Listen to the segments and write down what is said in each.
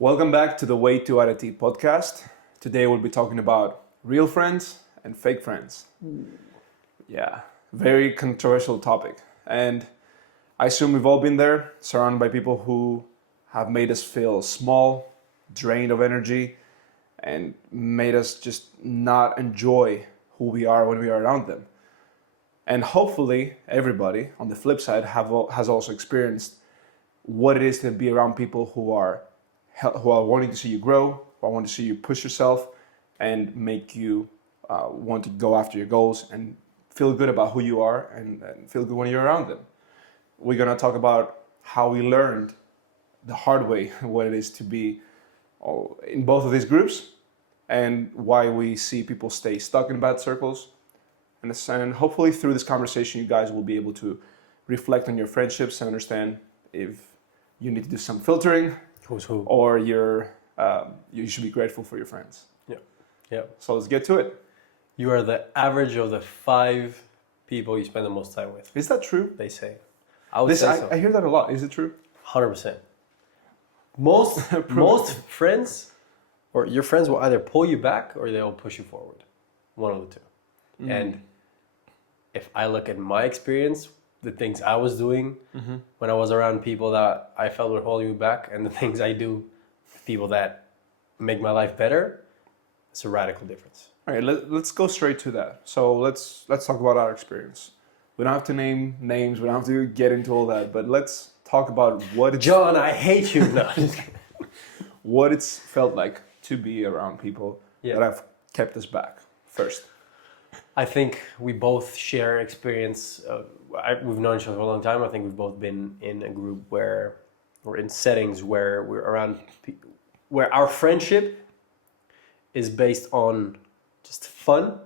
Welcome back to the Way To Arete podcast. Today we'll be talking about real friends and fake friends. Yeah, very controversial topic. And I assume we've all been there, surrounded by people who have made us feel small, drained of energy, and made us just not enjoy who we are when we are around them. And hopefully, everybody on the flip side has also experienced what it is to be around people who are wanting to see you grow, who are wanting to see you push yourself, and make you want to go after your goals and feel good about who you are and feel good when you're around them. We're gonna talk about how we learned the hard way what it is to be in both of these groups, and why we see people stay stuck in bad circles. And hopefully through this conversation, you guys will be able to reflect on your friendships and understand if you need to do some filtering, Who's who? or you should be grateful for your friends. Yeah. So let's get to it. You are the average of the 5 people you spend the most time with, Is that true? they say. I would say so. I hear that a lot. Is it true? 100%. Most friends, or your friends will either pull you back or they'll push you forward. One of the two. And if I look at my experience, the things I was doing when I was around people that I felt were holding me back, and the things I do with people that make my life better, it's a radical difference. All right, let's go straight to that. So let's talk about our experience. We don't have to name names. We don't have to get into all that. But let's talk about John, I hate you. No, what it's felt like to be around people that have kept us back first. I think we both share experience. We've known each other for a long time. I think we've both been in a group where, or in settings where we're around, where our friendship is based on just fun,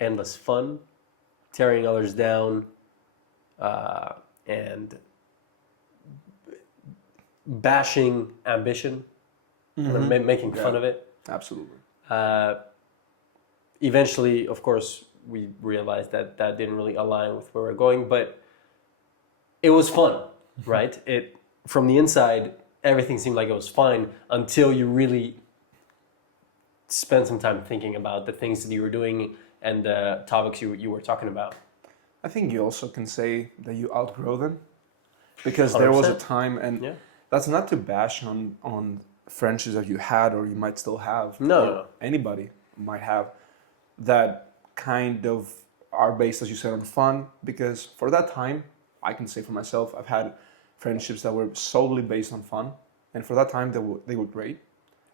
endless fun, tearing others down, and bashing ambition, making fun of it. Absolutely. Eventually, of course, we realized that didn't really align with where we're going, but it was fun, right? From the inside, everything seemed like it was fine until you really spend some time thinking about the things that you were doing and the topics you were talking about. I think you also can say that you outgrow them, because there was a 100%. time, and that's not to bash on friendships that you had or you might still have. No. Anybody might have, that kind of are based, as you said, on fun. Because for that time, I can say for myself, I've had friendships that were solely based on fun, and for that time they were great,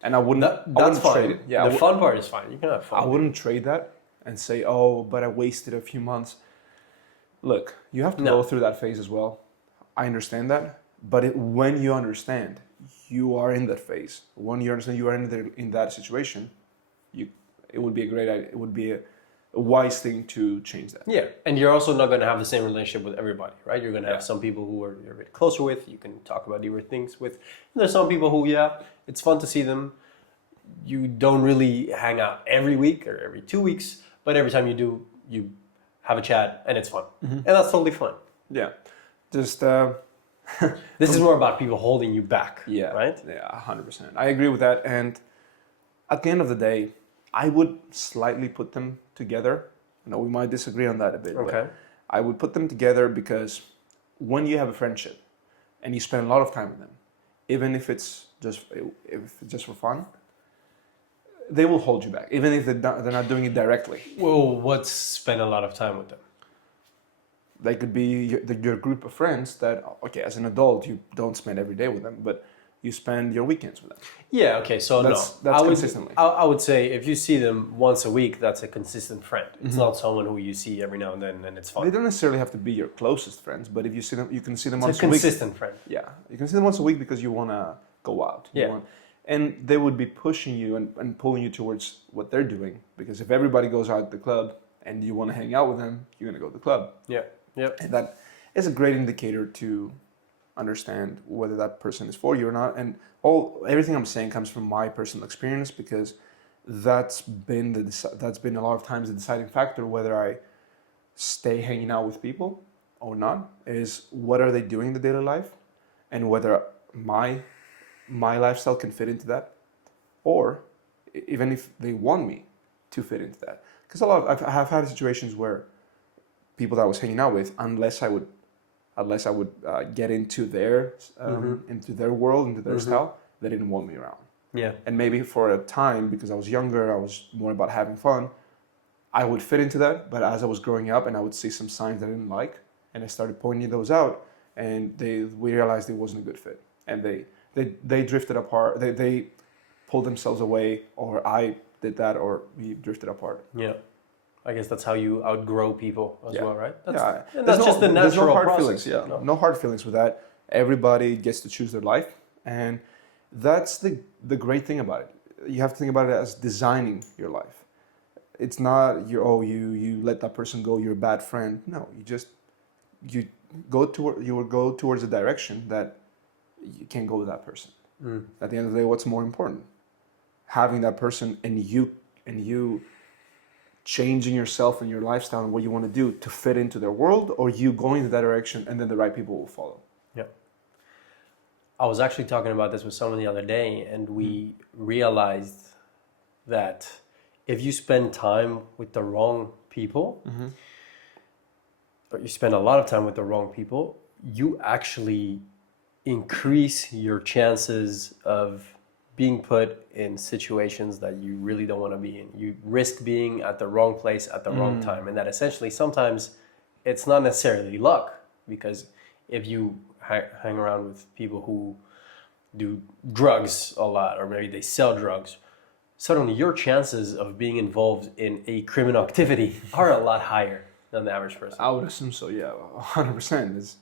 and I wouldn't fine. trade it. Yeah, the fun part is fine. You can have fun. I wouldn't trade that and say, oh, but I wasted a few months. Look, you have to go through that phase as well. I understand that, but when you understand you are in that phase, when you understand you are in that situation, it would be a great idea. It would be a wise thing to change that. Yeah, and you're also not going to have the same relationship with everybody, right? You're going to have some people who you're a bit closer with. You can talk about deeper things with. And there's some people who, it's fun to see them. You don't really hang out every week or every 2 weeks, but every time you do, you have a chat and it's fun. And that's totally fun. Yeah, just... this is more about people holding you back, right? Yeah, 100%. I agree with that. And at the end of the day, I would slightly put them together. We might disagree on that a bit. Okay. But I would put them together because when you have a friendship and you spend a lot of time with them, even if it's just for fun, they will hold you back, even if they're not doing it directly. Well, what's spend a lot of time with them? They could be your group of friends that, okay, as an adult, you don't spend every day with them, but you spend your weekends with them. Yeah, okay, so that's consistently. I would say if you see them once a week, that's a consistent friend. It's not someone who you see every now and then and it's fun. They don't necessarily have to be your closest friends, but if you see them, you can see them once a week. It's a consistent friend. Yeah, you can see them once a week because you want to go out. And they would be pushing you and pulling you towards what they're doing, because if everybody goes out to the club and you want to hang out with them, you're going to go to the club. Yeah. And that is a great indicator to understand whether that person is for you or not. And everything I'm saying comes from my personal experience, because that's been a lot of times the deciding factor whether I stay hanging out with people or not, is what are they doing in the daily life, and whether my my lifestyle can fit into that, or even if they want me to fit into that. Because I have had situations where people that I was hanging out with, unless I would get into their world, into their style, they didn't want me around. Yeah. And maybe for a time, because I was younger, I was more about having fun, I would fit into that. But as I was growing up and I would see some signs that I didn't like, and I started pointing those out, and we realized it wasn't a good fit. And they drifted apart. They pulled themselves away, or I did that, or we drifted apart. Yeah. I guess that's how you outgrow people as well, right? And that's just the natural there's no hard process. feelings. Yeah, no hard feelings with that. Everybody gets to choose their life, and that's the great thing about it. You have to think about it as designing your life. It's not you let that person go, you're a bad friend. No, you will go towards a direction that you can't go with that person. At the end of the day, what's more important? Having that person and you changing yourself and your lifestyle and what you want to do to fit into their world, or you going in that direction and then the right people will follow. Yeah. I was actually talking about this with someone the other day, and we realized that if you spend time with the wrong people, or you spend a lot of time with the wrong people, you actually increase your chances of being put in situations that you really don't want to be in. You risk being at the wrong place at the wrong time. And that essentially sometimes it's not necessarily luck, because if you hang around with people who do drugs a lot, or maybe they sell drugs, suddenly your chances of being involved in a criminal activity are a lot higher than the average person. I would assume so, yeah, 100%.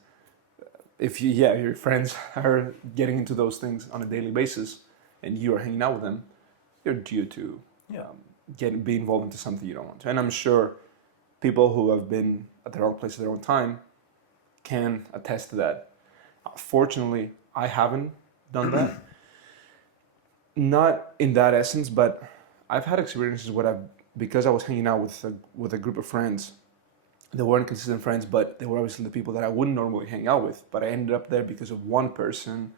If your friends are getting into those things on a daily basis, and you are hanging out with them, you're due to be involved into something you don't want to. And I'm sure people who have been at the wrong place at the wrong time can attest to that. Fortunately, I haven't done that. Not in that essence, but I've had experiences where because I was hanging out with a group of friends, they weren't consistent friends, but they were obviously the people that I wouldn't normally hang out with. But I ended up there because of one person,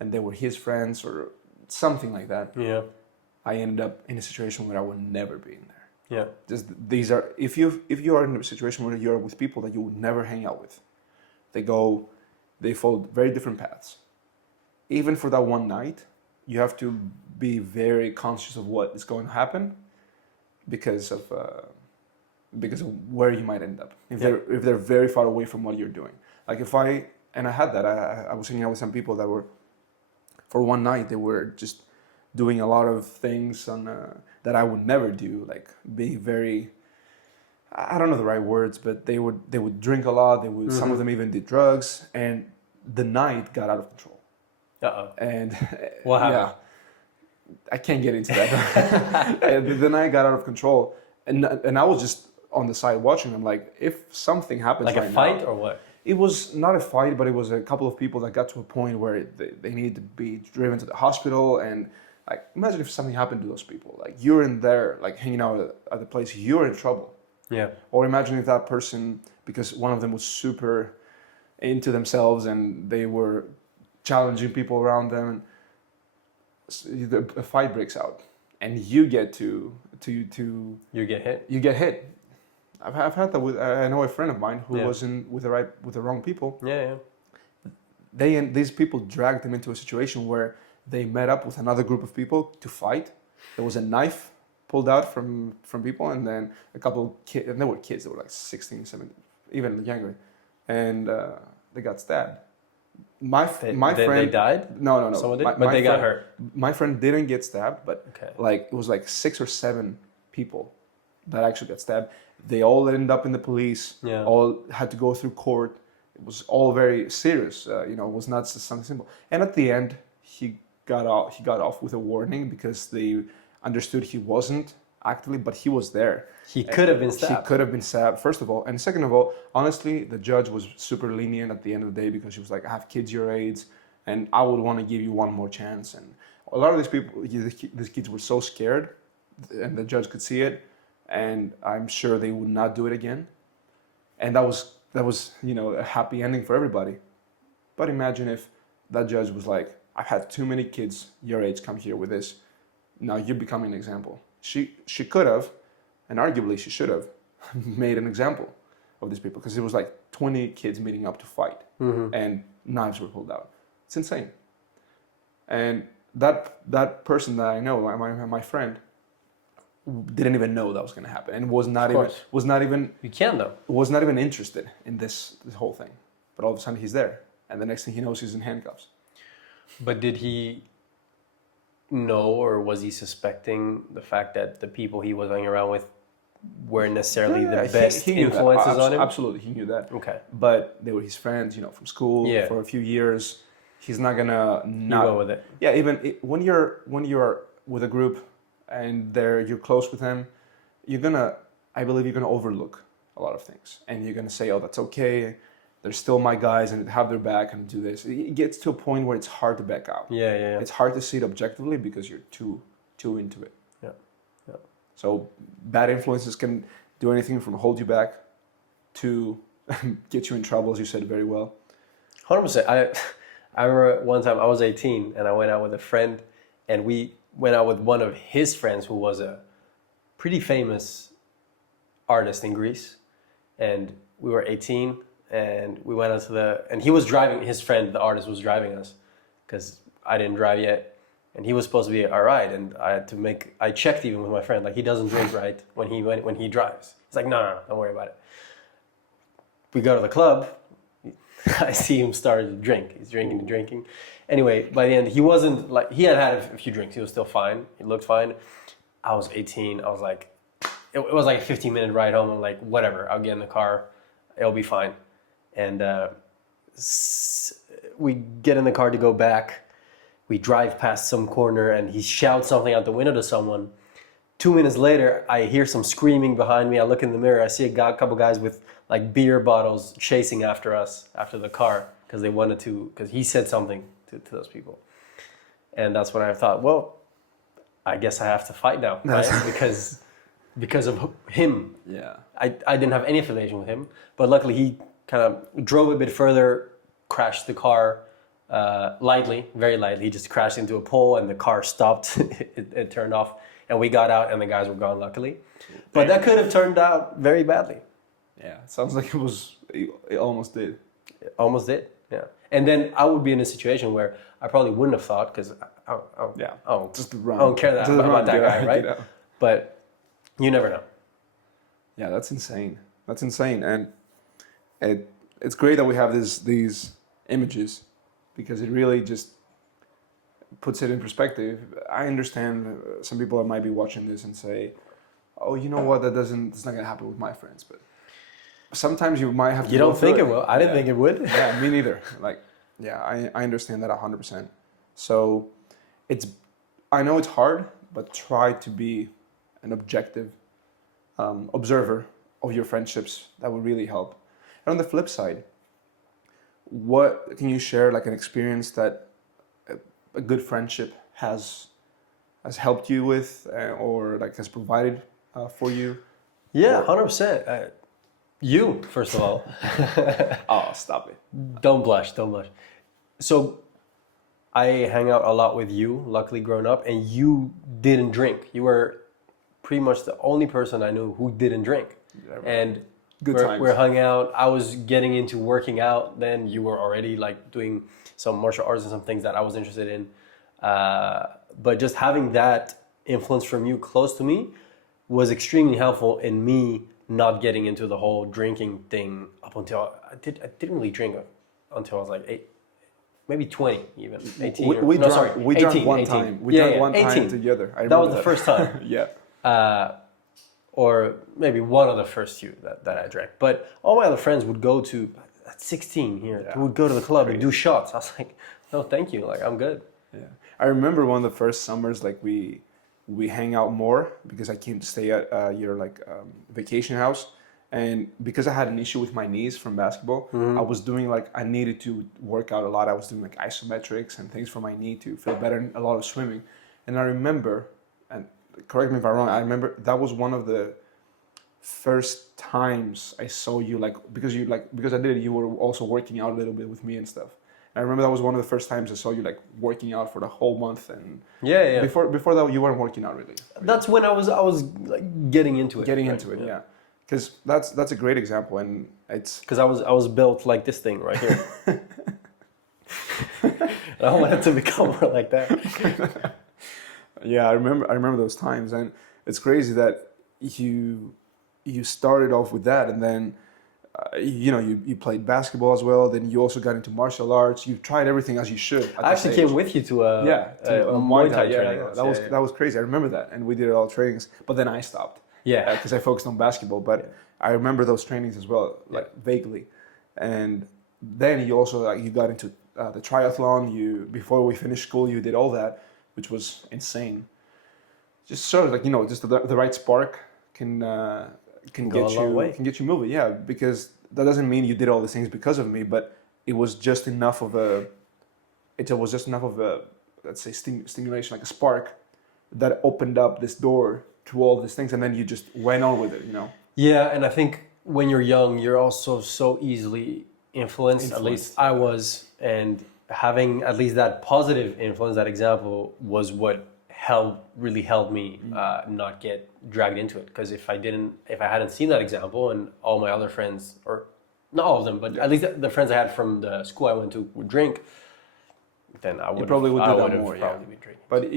and they were his friends or something like that. Yeah. I ended up in a situation where I would never be in there. Yeah. Just these are if you are in a situation where you're with people that you would never hang out with, they follow very different paths. Even for that one night, you have to be very conscious of what is going to happen, because of where you might end up if they're very far away from what you're doing. Like I had that. I was hanging out with some people that were, for one night, they were just doing a lot of things that I would never do, like being very, I don't know the right words, but they would drink a lot. They would some of them even did drugs, and the night got out of control. And what happened? I can't get into that. The night got out of control, and I was just on the side watching. I'm like, if something happens like right a fight now, or what? It was not a fight, but it was a couple of people that got to a point where they needed to be driven to the hospital. And like, imagine if something happened to those people. Like, you're in there, like hanging out at the place, you're in trouble. Yeah. Or imagine if that person, because one of them was super into themselves and they were challenging people around them, a fight breaks out, and you get to you get hit. You get hit. I've had that with. I know a friend of mine who was in with the wrong people. Yeah. These people dragged them into a situation where they met up with another group of people to fight. There was a knife pulled out from people, and then a couple of kids, and they were kids, they were like 16, 17, even younger, and they got stabbed. My friend. They died? No. Someone did? But they got hurt. My friend didn't get stabbed, but Okay. like it was like 6 or 7 people that actually got stabbed. They all ended up in the police. Yeah. All had to go through court. It was all very serious. It was not just something simple. And at the end, he got off with a warning because they understood he wasn't actively, but he was there. He could have been stabbed. He could have been stabbed, first of all. And second of all, honestly, the judge was super lenient at the end of the day because she was like, I have kids your age, and I would want to give you one more chance. And a lot of these people, these kids were so scared, and the judge could see it, and I'm sure they would not do it again. And that was a happy ending for everybody. But imagine if that judge was like, I've had too many kids your age come here with this. Now you're becoming an example. She could have, and arguably she should have, made an example of these people, because it was like 20 kids meeting up to fight, and knives were pulled out. It's insane. And that person that I know, my friend, didn't even know that was going to happen, and was not even You can though. was not even interested in this whole thing. But all of a sudden he's there, and the next thing he knows, he's in handcuffs. But did he know, or was he suspecting the fact that the people he was hanging around with weren't necessarily the best he knew influences that. on him? Absolutely, he knew that. Okay. But they were his friends, from school for a few years. He's not gonna not go with it. Yeah, when you're with a group and you're close with them, I believe you're gonna overlook a lot of things, and you're gonna say, "Oh, that's okay. They're still my guys, and have their back, and do this." It gets to a point where it's hard to back out. Yeah. It's hard to see it objectively because you're too into it. Yeah. So bad influences can do anything from hold you back to get you in trouble, as you said very well. 100%. I remember one time I was 18 and I went out with a friend, and we went out with one of his friends who was a pretty famous artist in Greece. And we were 18 and we went out and he was driving, his friend, the artist, was driving us because I didn't drive yet. And he was supposed to be our ride, and I checked even with my friend, like, he doesn't drink, right, when he drives. He's like, no, don't worry about it. We go to the club. I see him start to drink. He's drinking. Anyway, by the end, he wasn't like, he had a few drinks. He was still fine. He looked fine. I was 18. I was like, it was like a 15-minute ride home. I'm like, whatever, I'll get in the car. It'll be fine. And we get in the car to go back. We drive past some corner and he shouts something out the window to someone. 2 minutes later, I hear some screaming behind me. I look in the mirror. I see a couple guys with like beer bottles chasing after us, after the car, because he said something to those people. And that's when I thought, well, I guess I have to fight now, right? because of him. Yeah. I didn't have any affiliation with him, but luckily he kind of drove a bit further, crashed the car lightly, very lightly. He just crashed into a pole and the car stopped. it turned off, and we got out and the guys were gone, luckily. But that could have turned out very badly. Yeah, it sounds like it almost did. It almost did, yeah. And then I would be in a situation where I probably wouldn't have thought, because I don't care about that guy, right? But you never know. Yeah, that's insane. And it's great that we have these images, because it really just puts it in perspective. I understand some people might be watching this and say, "Oh, you know what? It's not gonna happen with my friends." But sometimes you might have to. You don't think it will? I didn't think it would. Yeah, me neither. I understand that 100%. So I know it's hard, but try to be an objective observer of your friendships. That would really help. And on the flip side, what can you share, like an experience that a good friendship has helped you with, or like has provided for you? Yeah, 100%. You, first of all. Oh, stop it. Don't blush. So I hang out a lot with you, luckily growing up, and you didn't drink. You were pretty much the only person I knew who didn't drink. Yeah, right. And we're hung out. I was getting into working out then. You were already like doing some martial arts and some things that I was interested in. But just having that influence from you close to me was extremely helpful in me not getting into the whole drinking thing up until I didn't really drink until I was like 20 even. 18. We drank 18, one 18. time. We drank one 18. time together. That was the first time. Yeah. Or maybe one of the first few that I drank. But all my other friends would go to, at 16 here, would go to the club and do shots. I was like, no, thank you. Like, I'm good. Yeah. I remember one of the first summers, like we hang out more because I came to stay at your vacation house. And because I had an issue with my knees from basketball, I was doing I needed to work out a lot. I was doing isometrics and things for my knee to feel better, and a lot of swimming. And I remember, and correct me if I'm wrong, I remember that was one of the first times I saw you, because I did it, you were also working out a little bit with me and stuff. I remember that was one of the first times I saw you like working out for the whole month, and Yeah. before that you weren't working out really. That's when I was like getting into it. Getting right? into it, yeah. Because that's a great example, and it's Because I was built like this thing right here. And I wanted to become more like that. yeah. I remember those times, and it's crazy that you started off with that, and then you played basketball as well. Then you also got into martial arts. You tried everything as you should. I actually came with you to a Muay Thai training. Yeah. That was crazy. I remember that, and we did all trainings. But then I stopped. Yeah. Because I focused on basketball. But I remember those trainings as well, like vaguely. And then you also you got into the triathlon. Before we finished school, you did all that, which was insane. Just sort of like just the right spark can Go a long way. get you moving. Yeah, because that doesn't mean you did all these things because of me, but it was just enough of a let's say stimulation, like a spark that opened up this door to all these things, and then you just went on with it. Yeah, and I think when you're young, you're also so easily influenced. At least I was, and having at least that positive influence, that example, was what really helped me not get dragged into it. Because if I hadn't seen that example, and all my other friends, or not all of them, but at least the friends I had from the school I went to would drink, then I would You probably would do that more. Probably be drinking. But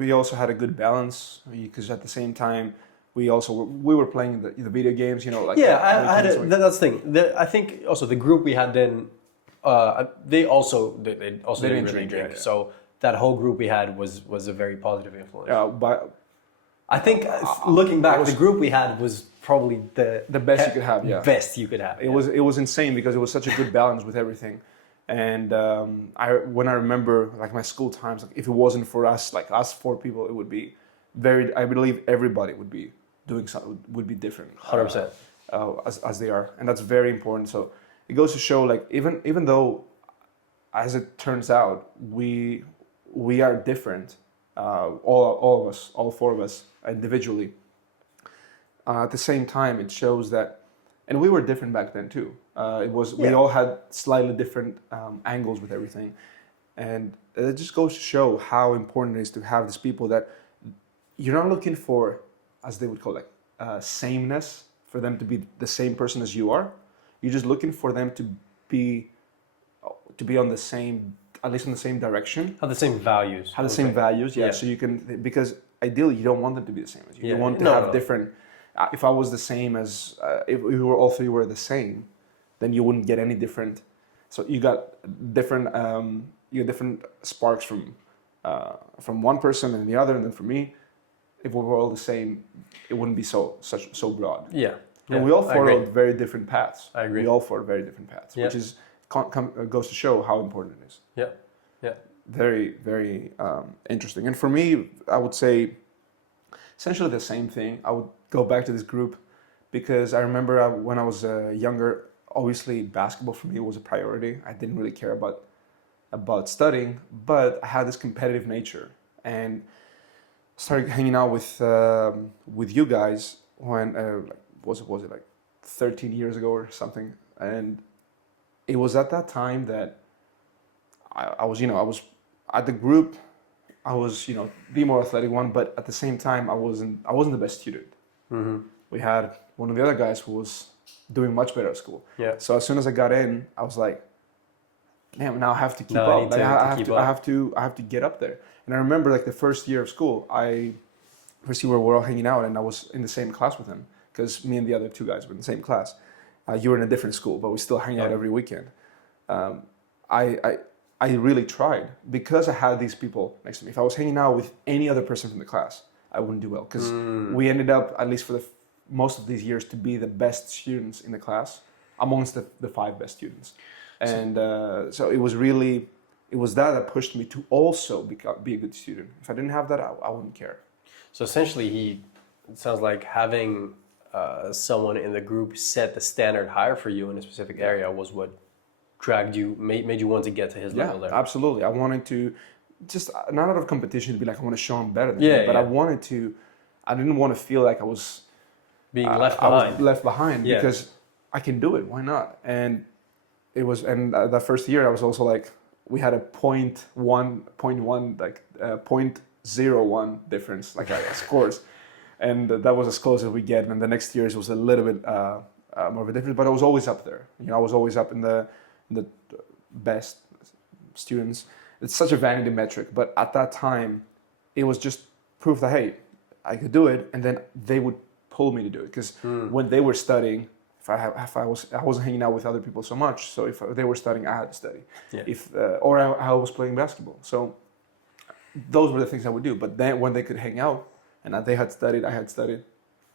we also had a good balance, because at the same time we were playing the video games. I had that's the thing. I think also the group we had then, they also didn't really drink. Yeah. So that whole group we had was a very positive influence. But I think looking back, the group we had was probably the best you could have. Yeah, best you could have. It was insane because it was such a good balance with everything. And when I remember like my school times, like if it wasn't for us, like us four people, it would be I believe everybody would be doing something, would be different. 100%. As they are, and that's very important. So it goes to show, like even though, as it turns out, we are different, all of us, all four of us individually. At the same time, it shows that, and we were different back then too. We all had slightly different angles with everything, and it just goes to show how important it is to have these people that you're not looking for, as they would call it, sameness, for them to be the same person as you are. You're just looking for them to be on the same, at least in the same direction. Have the same values. Have the same values, yeah. So you can, because ideally you don't want them to be the same as you. You want to have different. If I was the same as, if we were all three were the same, then you wouldn't get any different. So you got different, sparks from one person and the other, and then for me, if we were all the same, it wouldn't be so broad. Yeah. And we all followed very different paths. I agree. We all followed very different paths, which is goes to show how important it is. Yeah. Yeah. Very, very interesting. And for me, I would say essentially the same thing. I would go back to this group because I remember when I was younger, obviously basketball for me was a priority. I didn't really care about studying, but I had this competitive nature and started hanging out with you guys when was it like 13 years ago or something, and it was at that time that I was at the group. I was the more athletic one, but at the same time I wasn't the best student. Mm-hmm. We had one of the other guys who was doing much better at school. Yeah. So as soon as I got in, I was like, damn, now I have to keep up. I have to get up there. And I remember like the first year of school, first year we're all hanging out, and I was in the same class with him because me and the other two guys were in the same class. You were in a different school, but we still hang out every weekend. I really tried because I had these people next to me. If I was hanging out with any other person from the class, I wouldn't do well because we ended up, at least for most of these years, to be the best students in the class amongst the 5 best students. And so it was that pushed me to also be a good student. If I didn't have that, I wouldn't care. So essentially, it sounds like having someone in the group set the standard higher for you in a specific area was what dragged you, made you want to get to his level there. Absolutely. I wanted to, just not out of competition to be like, I want to show him better than him, but I didn't want to feel like I was being left behind. I was left behind because I can do it. Why not? And it was, and that first year I was also like, we had a point one like 0.01 difference, like scores, and that was as close as we get. And the next years was a little bit more of a difference, but I was always up there. You know, I was always up in the best students. It's such a vanity metric, but at that time, it was just proof that hey, I could do it, and then they would pull me to do it because when they were studying. If I wasn't hanging out with other people so much. So if they were studying, I had to study. Yeah. Or I was playing basketball. So those were the things I would do. But then when they could hang out, and they had studied, I had studied,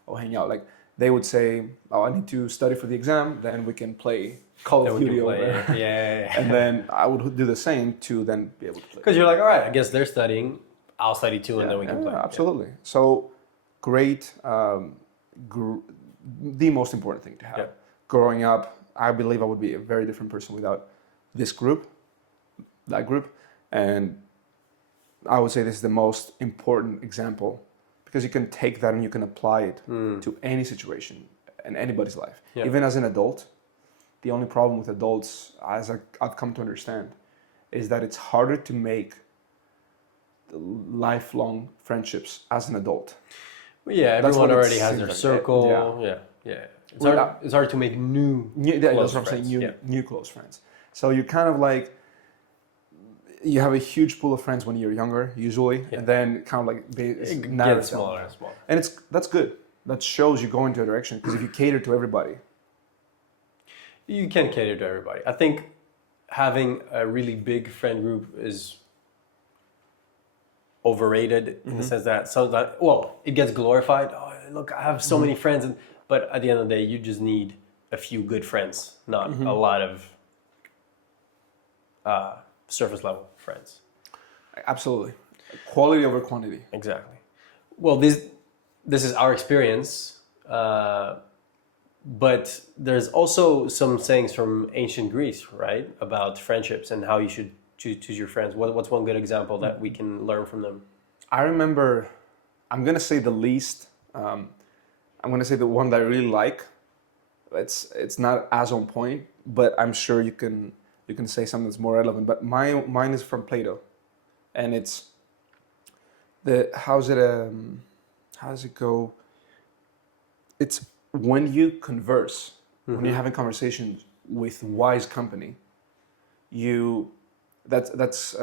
or hang out. Like they would say, "Oh, I need to study for the exam. Then we can play Call of Duty over there." Yeah. And then I would do the same to then be able to play. Because you're like, all right, I guess they're studying. I'll study too, and then we can play. Absolutely. Yeah. So great. The most important thing to have. Yeah. Growing up, I believe I would be a very different person without this group, that group, and I would say this is the most important example because you can take that and you can apply it to any situation in anybody's life. Yeah. Even as an adult, the only problem with adults, as I've come to understand, is that it's harder to make lifelong friendships as an adult. Well, yeah, everyone already has their circle. Yeah. It's hard to make new close friends. New close friends. So you're kind of like, you have a huge pool of friends when you're younger, usually, and then kind of like it gets smaller and smaller. And that's good. That shows you go into a direction because if you cater to everybody, you can cater to everybody. I think having a really big friend group is overrated in the sense that it gets glorified. Oh, look, I have so many friends, but at the end of the day, you just need a few good friends, not a lot of surface level friends. Absolutely, quality over quantity. Exactly. Well, this is our experience, but there's also some sayings from ancient Greece, right, about friendships and how you should choose your friends. What's one good example that we can learn from them? I remember, I'm going to say the least, I'm going to say the one that I really like. It's not as on point, but I'm sure you can say something that's more relevant. But mine is from Plato, and it's how does it go? It's when you converse, when you're having conversations with wise company, that's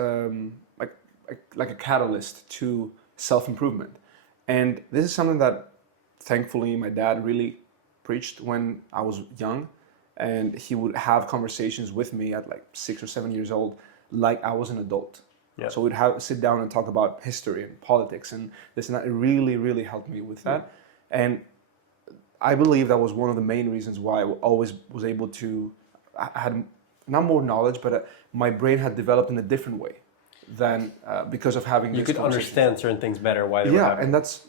like a catalyst to self-improvement. And this is something that thankfully my dad really preached when I was young, and he would have conversations with me at like 6 or 7 years old like I was an adult. Yeah. So we'd sit down and talk about history and politics and this and that. It really, really helped me with that. And I believe that was one of the main reasons why I always was able to, I had not more knowledge, but my brain had developed in a different way than because of having. You could understand certain things better. Why they were happening. And that's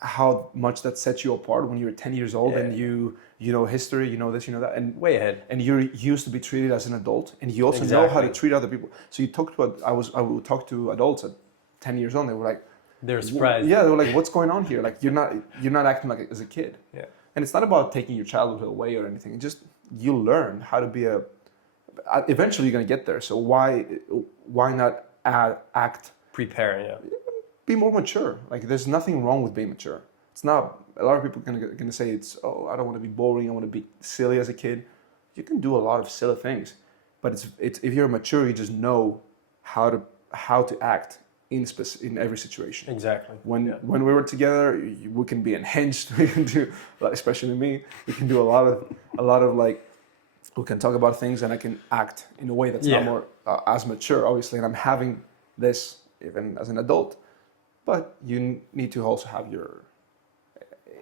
how much that sets you apart when you're 10 years old and you know history, you know this, you know that, and way ahead. And you're used to be treated as an adult, and you also know how to treat other people. So you talk to I would talk to adults at 10 years old. And they were like, they're surprised. Yeah, they were like, what's going on here? Like you're not acting like as a kid. Yeah. And it's not about taking your childhood away or anything. It's just you learn how to be eventually you're gonna get there. So why not act prepare? Yeah. Be more mature. Like there's nothing wrong with being mature. It's not. A lot of people are gonna say I don't want to be boring. I want to be silly as a kid. You can do a lot of silly things, but it's if you're mature, you just know how to act in every situation. Exactly. When we were together, we can be unhinged. We can do, especially me. We can do a lot of like. We can talk about things, and I can act in a way that's not more as mature, obviously. And I'm having this even as an adult. But you need to also have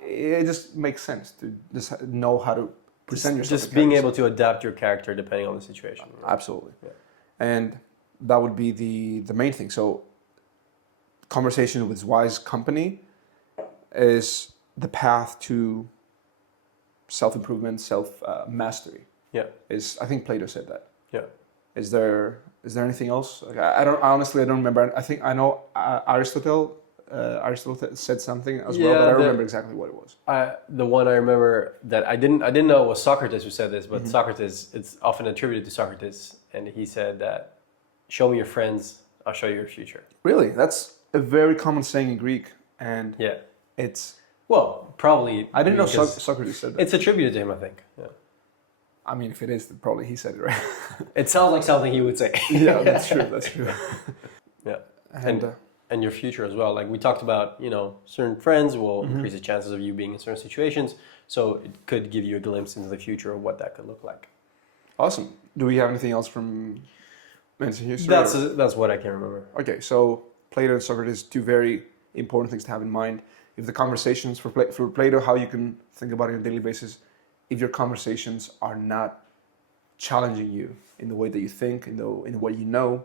it just makes sense to just know how to present yourself. Just being able to adapt your character depending on the situation. Right? Absolutely. Yeah. And that would be the main thing. So conversation with wise company is the path to self-improvement, self-mastery. I think Plato said that. Yeah. Is there anything else? Like, I don't remember. I think I know Aristotle Aristotle said something as well, but I don't remember exactly what it was. The one I remember that I didn't know it was Socrates who said this, but Socrates, it's often attributed to Socrates, and he said that, "Show me your friends, I'll show you your future." Really, that's a very common saying in Greek, and Yeah. it's. Well, probably. I didn't know because Socrates said that. It's attributed to him, I think. Yeah. I mean, if it is, then probably he said it, right? It sounds like something he would say. Yeah, that's true. That's true. Yeah. And And your future as well. Like we talked about, certain friends will increase the chances of you being in certain situations. So it could give you a glimpse into the future of what that could look like. awesome. Do we have anything else from ancient history? That's what I can remember. Okay, so Plato and Socrates, two very important things to have in mind. If the conversations for Plato, how you can think about it on a daily basis, if your conversations are not challenging you in the way that you think, in the way you know,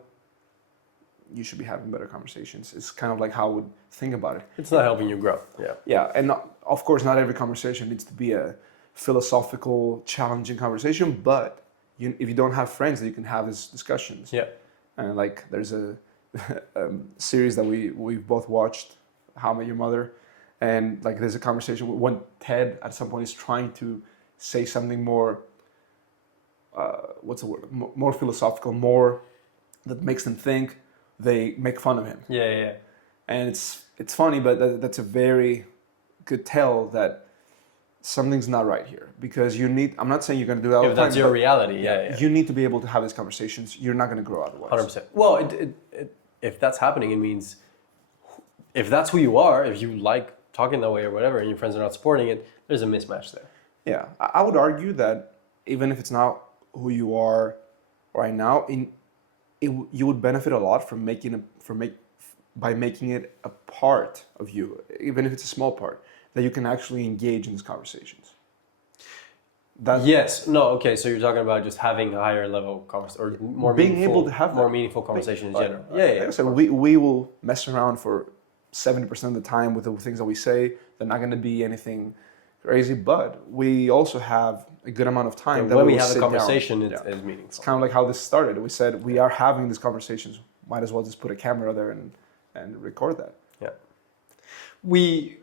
you should be having better conversations. It's kind of like how I would think about it. It's not helping you grow. Yeah. Yeah, and of course, not every conversation needs to be a philosophical, challenging conversation, but if you don't have friends that you can have these discussions. Yeah. And like there's a series that we've both watched, How I Met Your Mother, and like there's a conversation when Ted at some point is trying to say something more, what's the word, more philosophical, more that makes them think. They make fun of him. Yeah. And it's funny, but that's a very good tell that something's not right here, because you need. I'm not saying you're going to do that all the time. If that's your reality, yeah. You need to be able to have these conversations. You're not going to grow otherwise. 100%. Well, if that's happening, it means if that's who you are, if you like talking that way or whatever, and your friends are not supporting it, there's a mismatch there. Yeah, I would argue that even if it's not who you are right now, you would benefit a lot from by making it a part of you, even if it's a small part, that you can actually engage in these conversations. Yes. No. Okay. So you're talking about just having a higher level conversation, or more being able to have more meaningful conversation in general. Yeah. Like I said, we will mess around for 70% of the time with the things that we say. They're not going to be anything crazy, but we also have a good amount of time that when we have a sit conversation, down. it's meaningful. It's kind of like how this started. We said we are having these conversations. Might as well just put a camera there and record that. Yeah. We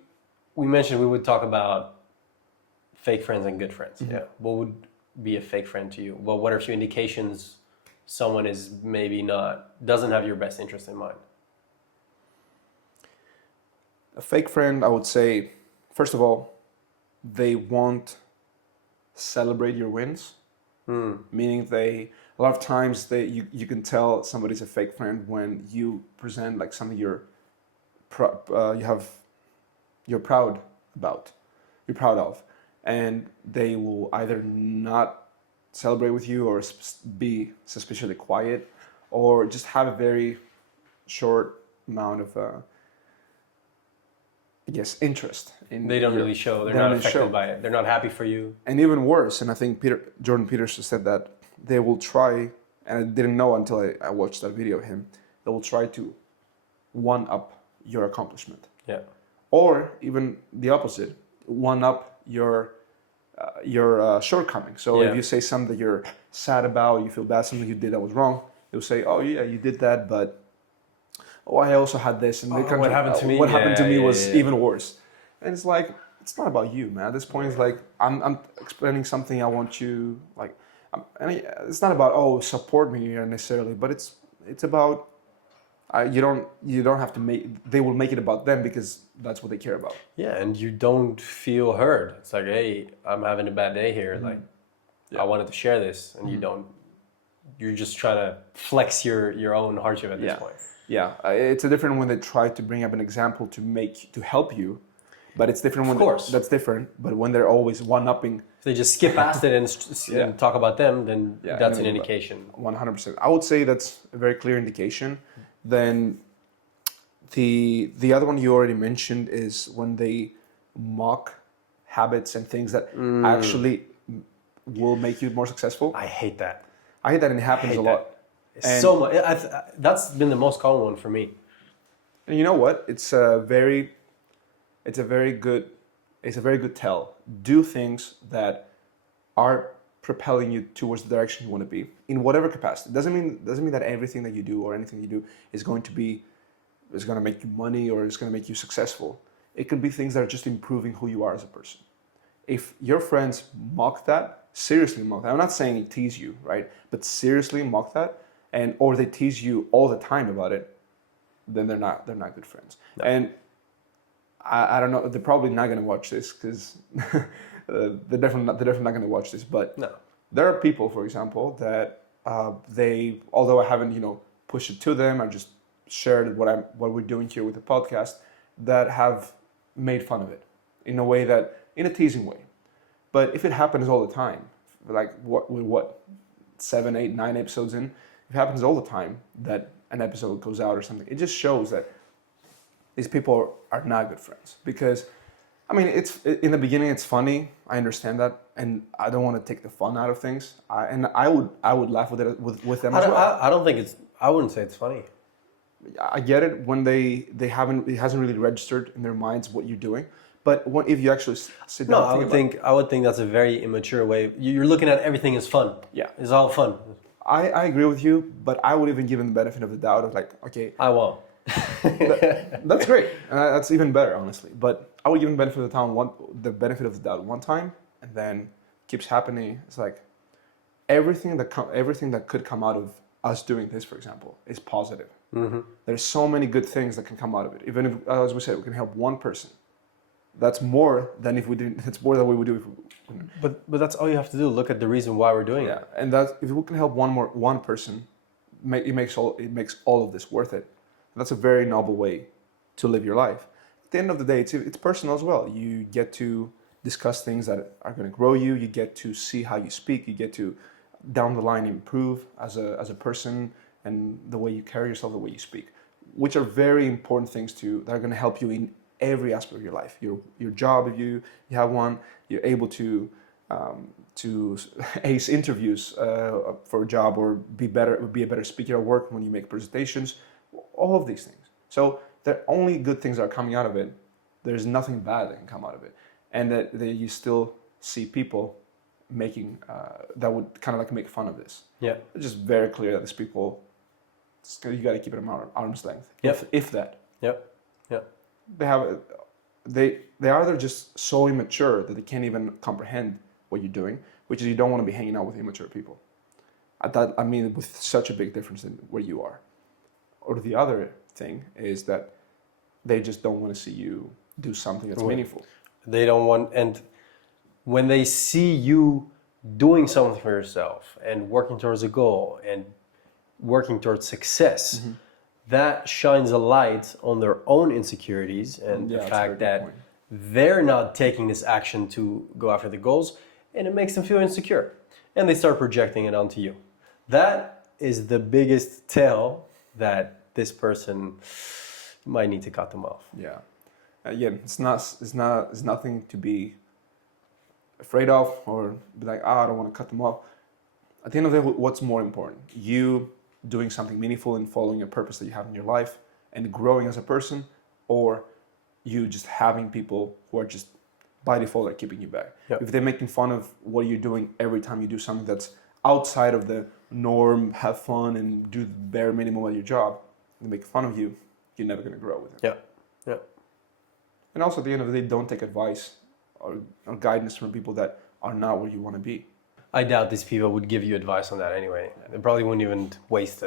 mentioned we would talk about fake friends and good friends. Mm-hmm. Yeah. What would be a fake friend to you? Well, what are a few indications someone is maybe doesn't have your best interest in mind? A fake friend, I would say, first of all, they won't celebrate your wins. Meaning a lot of times you can tell somebody's a fake friend when you present like something you're proud of, and they will either not celebrate with you or be suspiciously quiet, or just have a very short amount of interest in. They don't really show. They're not affected by it. They're not happy for you. And even worse, and I think Jordan Peterson said that they will try, and I didn't know until I watched that video of him, they will try to one up your accomplishment. Yeah. Or even the opposite, one up your shortcoming. So if you say something that you're sad about, you feel bad, something you did that was wrong, they'll say, "Oh yeah, you did that, but I also had this, and what happened to me? What happened to me was even worse." And it's like, it's not about you, man. At this point, it's like I'm explaining something I want you like. It's not about support me necessarily, but it's about you don't have to make. They will make it about them because that's what they care about. Yeah, and you don't feel heard. It's like, hey, I'm having a bad day here. Like, I wanted to share this, and you don't. You're just trying to flex your own hardship at this point. Yeah, it's a different when they try to bring up an example to help you, but it's different when that's different. But when they're always one-upping, if they just skip past it and talk about them, then that's an indication. 100%. I would say that's a very clear indication. Then the other one you already mentioned is when they mock habits and things that actually will make you more successful. I hate that. I hate that, and it happens a lot. So much. That's been the most common one for me. And you know what? It's a very good tell. Do things that are propelling you towards the direction you want to be in whatever capacity. Doesn't mean that everything that you do or anything you do is going to be is going to make you money or is going to make you successful. It could be things that are just improving who you are as a person. If your friends mock that, seriously mock that. I'm not saying tease you, right? But seriously mock that, or they tease you all the time about it, then they're not good friends. No. And I don't know. They're probably not going to watch this because they're definitely not going to watch this. But no. There are people, for example, that although I haven't pushed it to them, I just shared what we're doing here with the podcast, that have made fun of it in a teasing way. But if it happens all the time, like what 7, 8, 9 episodes in, if it happens all the time that an episode goes out or something, it just shows that these people are not good friends. Because I mean, it's in the beginning it's funny, I understand that, and I don't want to take the fun out of things. I would laugh with it with them as well. I wouldn't say it's funny. I get it when it hasn't really registered in their minds what you're doing. But if you actually sit down, I would think that's a very immature way. You're looking at everything as fun. Yeah, it's all fun. I agree with you, but I would even give them the benefit of the doubt of like, okay, I won't. That's great, and that's even better, honestly. But I would give them the benefit of the doubt one time, and then keeps happening. It's like everything that could come out of us doing this, for example, is positive. Mm-hmm. There's so many good things that can come out of it. Even if, as we said, we can help one person. That's more than if we didn't. It's more than we would do if we. But that's all you have to do. Look at the reason why we're doing it. Yeah, and that if we can help one person, it makes all of this worth it. That's a very noble way to live your life. At the end of the day, it's personal as well. You get to discuss things that are going to grow you. You get to see how you speak. You get to down the line improve as a person, and the way you carry yourself, the way you speak, which are very important things that are going to help you in every aspect of your life. Your job, if you have one, you're able to ace interviews for a job, or be a better speaker at work when you make presentations, all of these things. So the only good things are coming out of it. There's nothing bad that can come out of it, and that you still see people making that would kind of like make fun of this. Yeah, it's just very clear that these people, you got to keep it at arm's length. Yep. If that. Yep. Yep. They are either just so immature that they can't even comprehend what you're doing, which is you don't want to be hanging out with immature people. With such a big difference in where you are. Or the other thing is that they just don't want to see you do something that's meaningful. They don't want, and when they see you doing something for yourself and working towards a goal and working towards success, mm-hmm. that shines a light on their own insecurities and the fact that they're not taking this action to go after the goals, and it makes them feel insecure. And they start projecting it onto you. That is the biggest tell that this person might need to cut them off. Yeah. Again, it's nothing to be afraid of or be like, I don't want to cut them off. At the end of the day, what's more important? You doing something meaningful and following a purpose that you have in your life and growing as a person, or you just having people who are just by default are keeping you back. Yep. If they're making fun of what you're doing every time you do something that's outside of the norm, have fun and do the bare minimum of your job, they make fun of you, you're never going to grow with it. Yeah. Yeah. And also at the end of the day, don't take advice or guidance from people that are not where you want to be. I doubt these people would give you advice on that anyway. They probably wouldn't even waste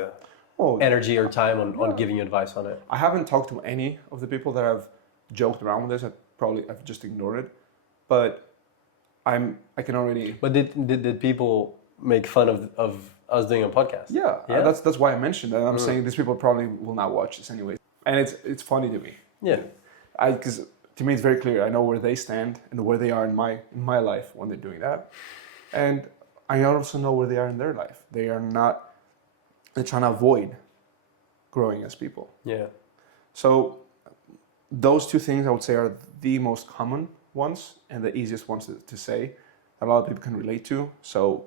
energy or time on giving you advice on it. I haven't talked to any of the people that have joked around with this. I've just ignored it. But I can already. But did people make fun of us doing a podcast? Yeah. That's why I mentioned that. I'm saying these people probably will not watch this anyway. And it's funny to me. Yeah. Because to me it's very clear. I know where they stand and where they are in my life when they're doing that, and I also know where they are in their life. They're trying to avoid growing as people. Yeah. So those two things I would say are the most common ones and the easiest ones to say that a lot of people can relate to. So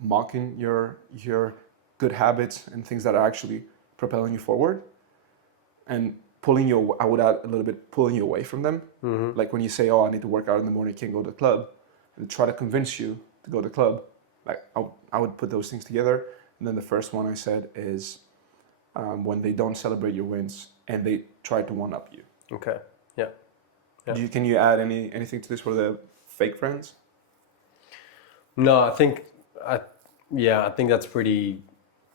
mocking your good habits and things that are actually propelling you forward, and I would add a little bit, pulling you away from them. Mm-hmm. Like when you say, I need to work out in the morning, can't go to the club, and try to convince you to go to the club. Like I would put those things together. And then the first one I said is when they don't celebrate your wins and they try to one up you. Okay. Yeah. Yeah. Can you add anything to this for the fake friends? No, I think that's pretty.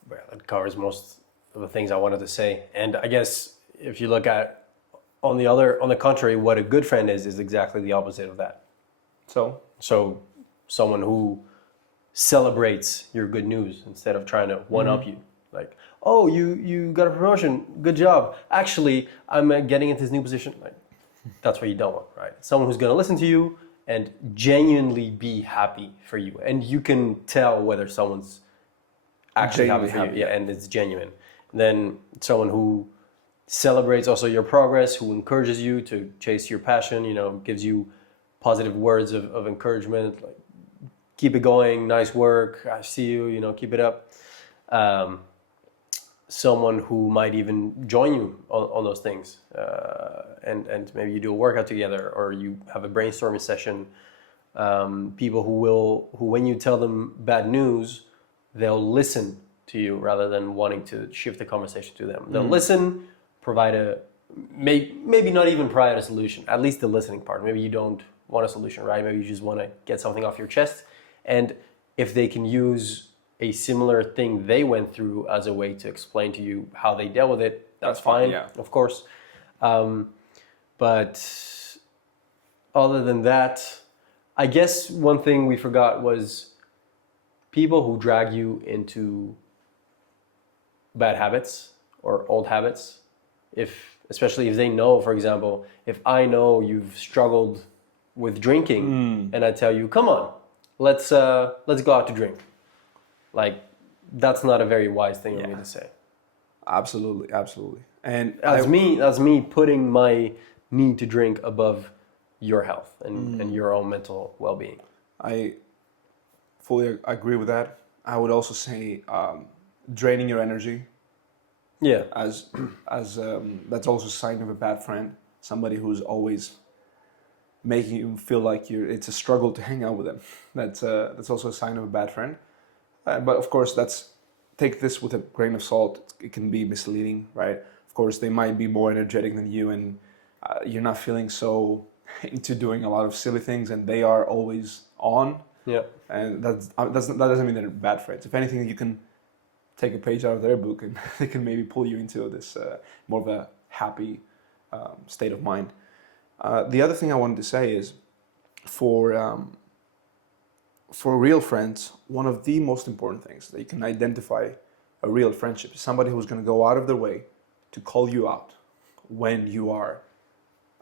Well, that covers most of the things I wanted to say. And I guess if you look at on the contrary, what a good friend is exactly the opposite of that. So someone who celebrates your good news instead of trying to one up you. Like, oh, you got a promotion, good job. Actually, I'm getting into this new position. Like, that's what you don't want, right? Someone who's gonna listen to you and genuinely be happy for you, and you can tell whether someone's actually happy for you, and it's genuine. Then someone who celebrates also your progress, who encourages you to chase your passion, gives you positive words of encouragement, like keep it going, nice work, I see you, keep it up. Someone who might even join you on those things, and maybe you do a workout together or you have a brainstorming session. People who when you tell them bad news, they'll listen to you rather than wanting to shift the conversation to them. They'll listen, provide maybe not even provide a solution, at least the listening part. Maybe you don't want a solution, right? Maybe you just want to get something off your chest. And if they can use a similar thing they went through as a way to explain to you how they dealt with it, that's fine, yeah. Of course. But other than that, I guess one thing we forgot was people who drag you into bad habits or old habits. Especially if they know, for example, if I know you've struggled with drinking and I tell you, come on, let's go out to drink. Like, that's not a very wise thing for me to say. Absolutely. And that's me putting my need to drink above your health and your own mental well-being. I fully agree with that. I would also say draining your energy. Yeah. As that's also a sign of a bad friend. Somebody who's always making you feel like it's a struggle to hang out with them. That's also a sign of a bad friend. But of course, take this with a grain of salt. It can be misleading, right? Of course, they might be more energetic than you, and you're not feeling so into doing a lot of silly things, and they are always on. Yeah. And that doesn't mean they're bad friends. If anything, you can take a page out of their book, and they can maybe pull you into this more of a happy state of mind. The other thing I wanted to say is, for real friends, one of the most important things that you can identify a real friendship is somebody who's going to go out of their way to call you out when you are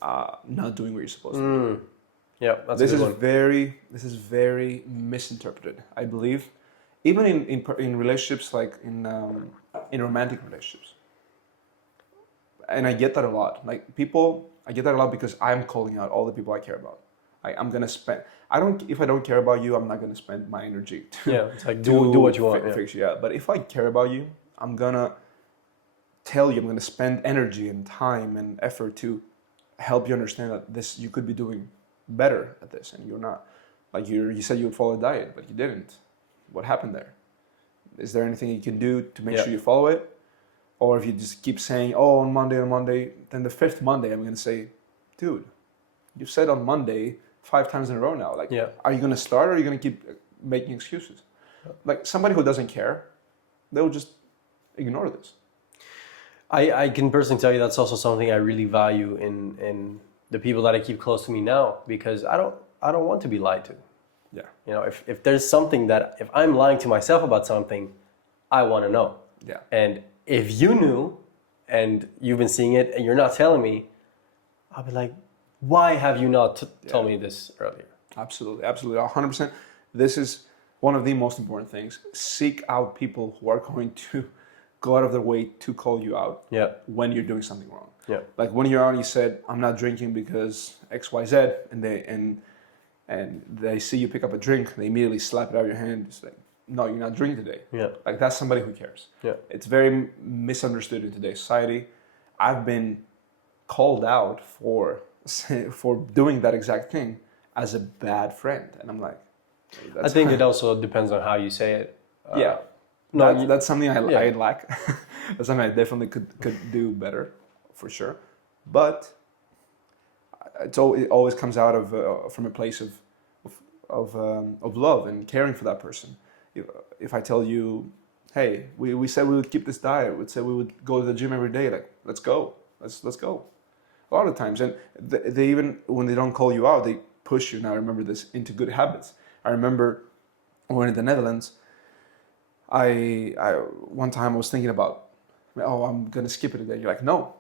not doing what you're supposed to do. Yeah, that's a good one. This is very misinterpreted, I believe, even in relationships, like in romantic relationships. And I get that a lot. I get that a lot because I'm calling out all the people I care about. If I don't care about you, I'm not gonna spend my energy to it's like do what you want. Fix you out. But if I care about you, I'm gonna tell you. I'm gonna spend energy and time and effort to help you understand that you could be doing better at this, and you're not. Like you said you would follow a diet, but you didn't. What happened there? Is there anything you can do to make sure you follow it? Or if you just keep saying, oh, on Monday, then the fifth Monday, I'm gonna say, dude, you've said on Monday 5 times in a row now. Like, are you going to start, or are you going to keep making excuses? Like, somebody who doesn't care, they'll just ignore this. I can personally tell you that's also something I really value in the people that I keep close to me now, because I don't want to be lied to. Yeah. If there's something if I'm lying to myself about something, I want to know. Yeah. And if you knew and you've been seeing it and you're not telling me, I'll be like, why have you not told me this earlier? Absolutely, 100%. This is one of the most important things. Seek out people who are going to go out of their way to call you out when you're doing something wrong. Yeah. Like when you're out, you said, I'm not drinking because X, Y, Z, and they see you pick up a drink, they immediately slap it out of your hand. It's like, no, you're not drinking today. Yeah. Like, that's somebody who cares. Yeah. It's very misunderstood in today's society. I've been called out for doing that exact thing as a bad friend, and I'm like, I think it also depends on how you say it. No, That's something I yeah. lack. That's something I definitely could do better, for sure. But it always comes out of from a place of love and caring for that person. If I tell you, hey, we said we would keep this diet, we said we would go to the gym every day, like let's go, let's go. A lot of times, and they even when they don't call you out, they push you. Now I remember this into good habits. I remember when in the Netherlands, I one time I was thinking about, oh, I'm gonna skip it today. You're like, no,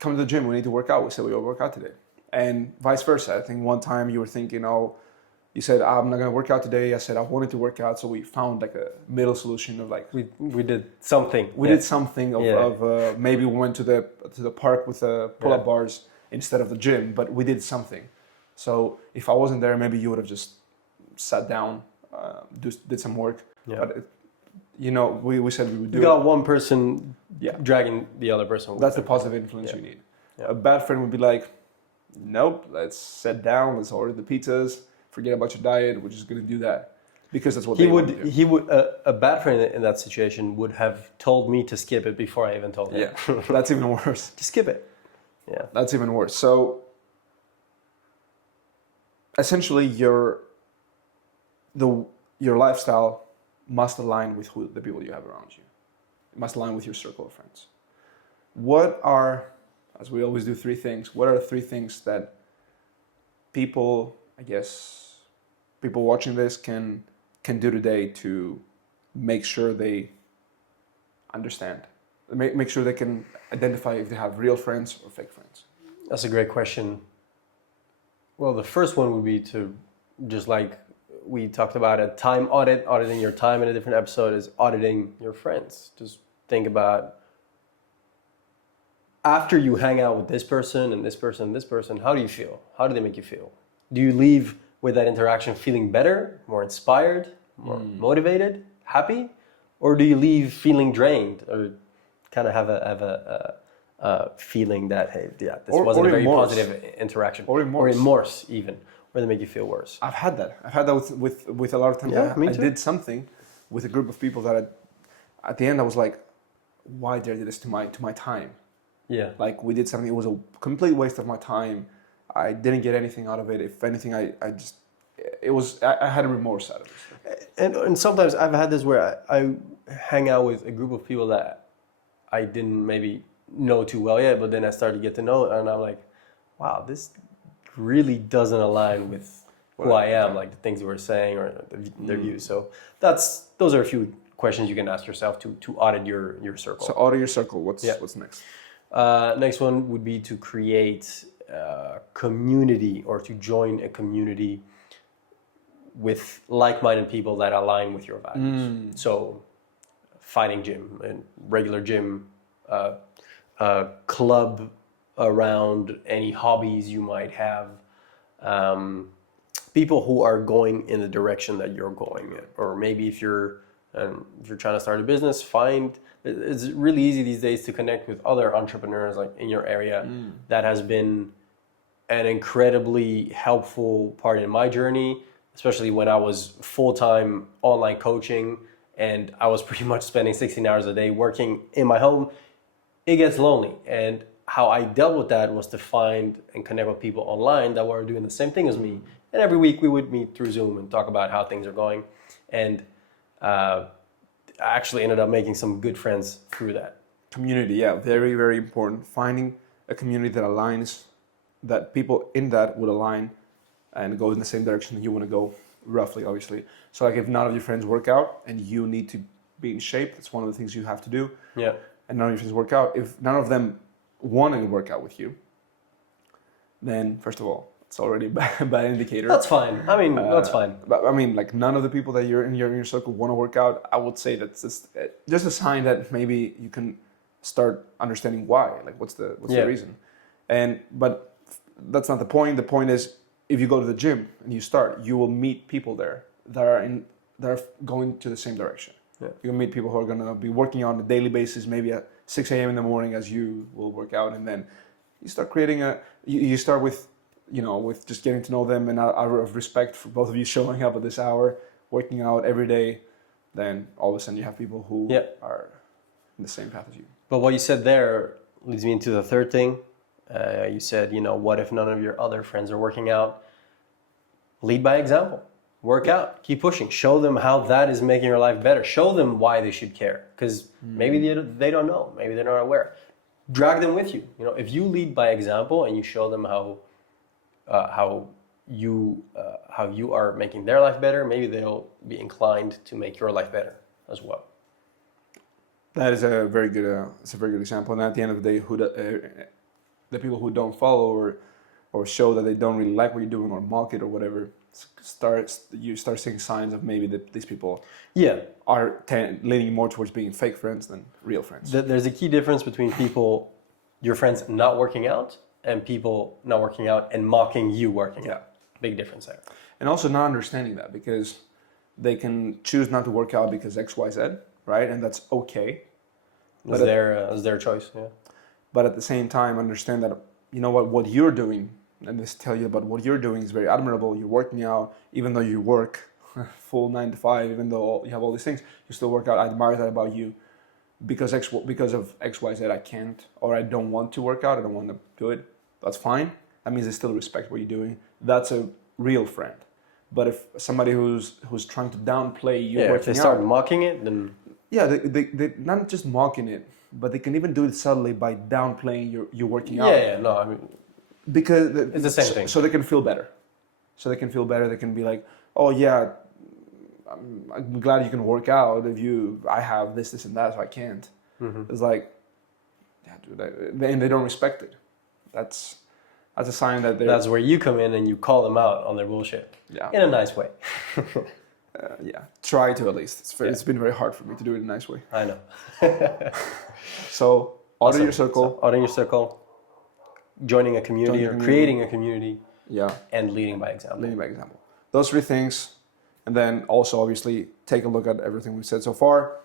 come to the gym. We need to work out. We said we will work out today, and vice versa. I think one time you were thinking, oh, you said I'm not gonna work out today. I said I wanted to work out, so we found like a middle solution of like We did something. we did something of maybe we went to the park with pull-up bars instead of the gym, but we did something. So if I wasn't there, maybe you would have just sat down, did some work. Yeah. But we said we would do You got one person Yeah. dragging the other person. That's the positive influence you need. Yeah. A bad friend would be like, nope, let's sit down, let's order the pizzas, forget about your diet, we're just going to do that. Because that's what they want to do. He would a bad friend in that situation would have told me to skip it before I even told him. Yeah, that's even worse. Just skip it. Yeah. That's even worse. So essentially your lifestyle must align with the people you have around you. It must align with your circle of friends. What are, as we always do, three things. What are the three things that people watching this can do today to make sure they understand, make sure they can identify if they have real friends or fake friends? That's a great question. Well, the first one would be to, just like we talked about, a time audit. Auditing your time in a different episode is auditing your friends. Just think about, after you hang out with this person and this person and this person, how do you feel? How do they make you feel? Do you leave with that interaction feeling better, more inspired, more motivated, happy? Or do you leave feeling drained, or kind of have a feeling that, hey, yeah, this wasn't a very positive interaction? Or remorse even, where they make you feel worse. I've had that with a lot of times. Yeah, me too. I did something with a group of people that at the end I was like, why did I do this to my time? Yeah. Like we did something, it was a complete waste of my time. I didn't get anything out of it. If anything, I had a remorse out of it. And sometimes I've had this where I hang out with a group of people that I didn't maybe know too well yet, but then I started to get to know, and I'm like, wow, this really doesn't align with who I am, like the things you were saying or their views. So those are a few questions you can ask yourself to audit your circle. So audit your circle. What's next? Next one would be to create a community, or to join a community with like-minded people that align with your values. So finding gym, and regular gym, club around any hobbies you might have, people who are going in the direction that you're going in. Or maybe if you're trying to start a business, it's really easy these days to connect with other entrepreneurs like in your area. That has been an incredibly helpful part in my journey, especially when I was full-time online coaching and I was pretty much spending 16 hours a day working in my home. It gets lonely, and how I dealt with that was to find and connect with people online that were doing the same thing as me. And every week we would meet through Zoom and talk about how things are going. And I actually ended up making some good friends through that. Community, yeah, very, very important. Finding a community that aligns, that people in that would align and go in the same direction that you want to go, roughly, obviously. So like if none of your friends work out and you need to be in shape, that's one of the things you have to do. Yeah. And none of your friends work out. If none of them want to work out with you, then first of all, it's already a bad indicator. That's fine. I mean, that's fine. But I mean, like none of the people that you're in your circle want to work out. I would say that's just a sign that maybe you can start understanding why. Like, what's the reason? But that's not the point. The point is, if you go to the gym and you start, you will meet people there that are going to the same direction. Yeah. You'll meet people who are going to be working on a daily basis, maybe at 6 a.m. in the morning as you will work out, and then you start creating you start with just getting to know them, and out of respect for both of you showing up at this hour, working out every day, then all of a sudden you have people who Yeah. are in the same path as you. But what you said there leads me into the third thing. You said, what if none of your other friends are working out? Lead by example. Work out. Keep pushing. Show them how that is making your life better. Show them why they should care. Because maybe they don't know. Maybe they're not aware. Drag them with you. If you lead by example and you show them how you are making their life better, maybe they'll be inclined to make your life better as well. That is a very good. It's a very good example. And at the end of the day, the people who don't follow or show that they don't really like what you're doing or mock it or whatever, you start seeing signs of maybe that these people are leaning more towards being fake friends than real friends. There's a key difference between people, your friends not working out, and people not working out and mocking you working out. Big difference there. And also not understanding that, because they can choose not to work out because X, Y, Z, right? And that's okay. It's their choice, yeah. But at the same time, understand that, what you're doing, and this tell you about what you're doing is very admirable. You're working out, even though you work full 9 to 5, even though you have all these things, you still work out. I admire that about you. Because of X, Y, Z, I can't, or I don't want to work out. I don't want to do it. That's fine. That means they still respect what you're doing. That's a real friend. But if somebody who's trying to downplay you working out, if they start mocking it, then they not just mocking it, but they can even do it subtly by downplaying you working out. I mean, because it's the same thing. So they can feel better. They can be like, oh yeah, I'm glad you can work out. I have this and that, so I can't. Mm-hmm. It's like, yeah, dude, and they don't respect it. That's a sign that that's where you come in and you call them out on their bullshit. Yeah. In a nice way. Try to, at least. It's been very hard for me to do it in a nice way. I know. So, audit your circle. Audit your circle. Joining a community or creating a community. Yeah. And leading by example. Those 3 things. And then also, obviously, take a look at everything we've said so far.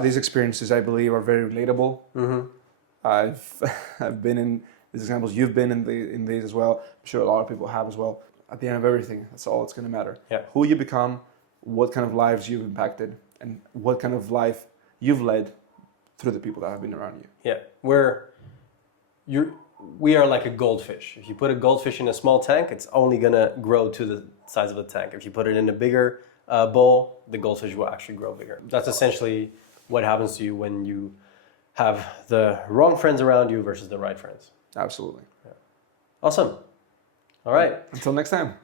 These experiences, I believe, are very relatable. Mm-hmm. I've been in these examples. You've been in these as well. I'm sure a lot of people have as well. At the end of everything, that's all it's going to matter. Yeah. Who you become, what kind of lives you've impacted, and what kind of life you've led through the people that have been around you. Yeah. We are like a goldfish. If you put a goldfish in a small tank, it's only going to grow to the size of the tank. If you put it in a bigger bowl, the goldfish will actually grow bigger. That's essentially what happens to you when you have the wrong friends around you versus the right friends. Absolutely. Yeah. Awesome. All right. Until next time.